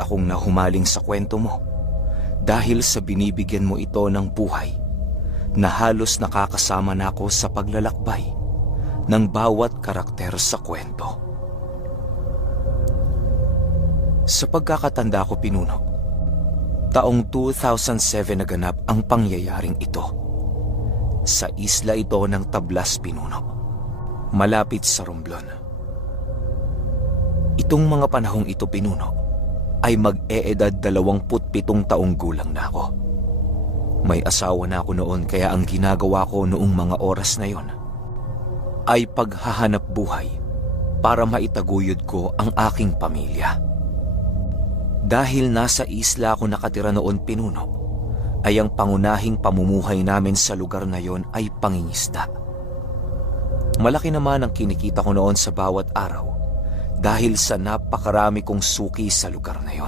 akong nahumaling sa kwento mo dahil sa binibigyan mo ito ng buhay na halos nakakasama na ako sa paglalakbay ng bawat karakter sa kwento. Sa pagkakatanda ko, Pinuno, taong 2007 naganap ang pangyayaring ito. Sa isla ito ng Tablas, Pinuno, malapit sa Romblon. Itong mga panahong ito, Pinuno, ay mag-eedad 27 taong gulang na ako. May asawa na ako noon, kaya ang ginagawa ko noong mga oras na yon ay paghahanap buhay para maitaguyod ko ang aking pamilya. Dahil nasa isla ako nakatira noon, Pinuno, ay ang pangunahing pamumuhay namin sa lugar na yon ay pangingisda. Malaki naman ang kinikita ko noon sa bawat araw dahil sa napakarami kong suki sa lugar na yon.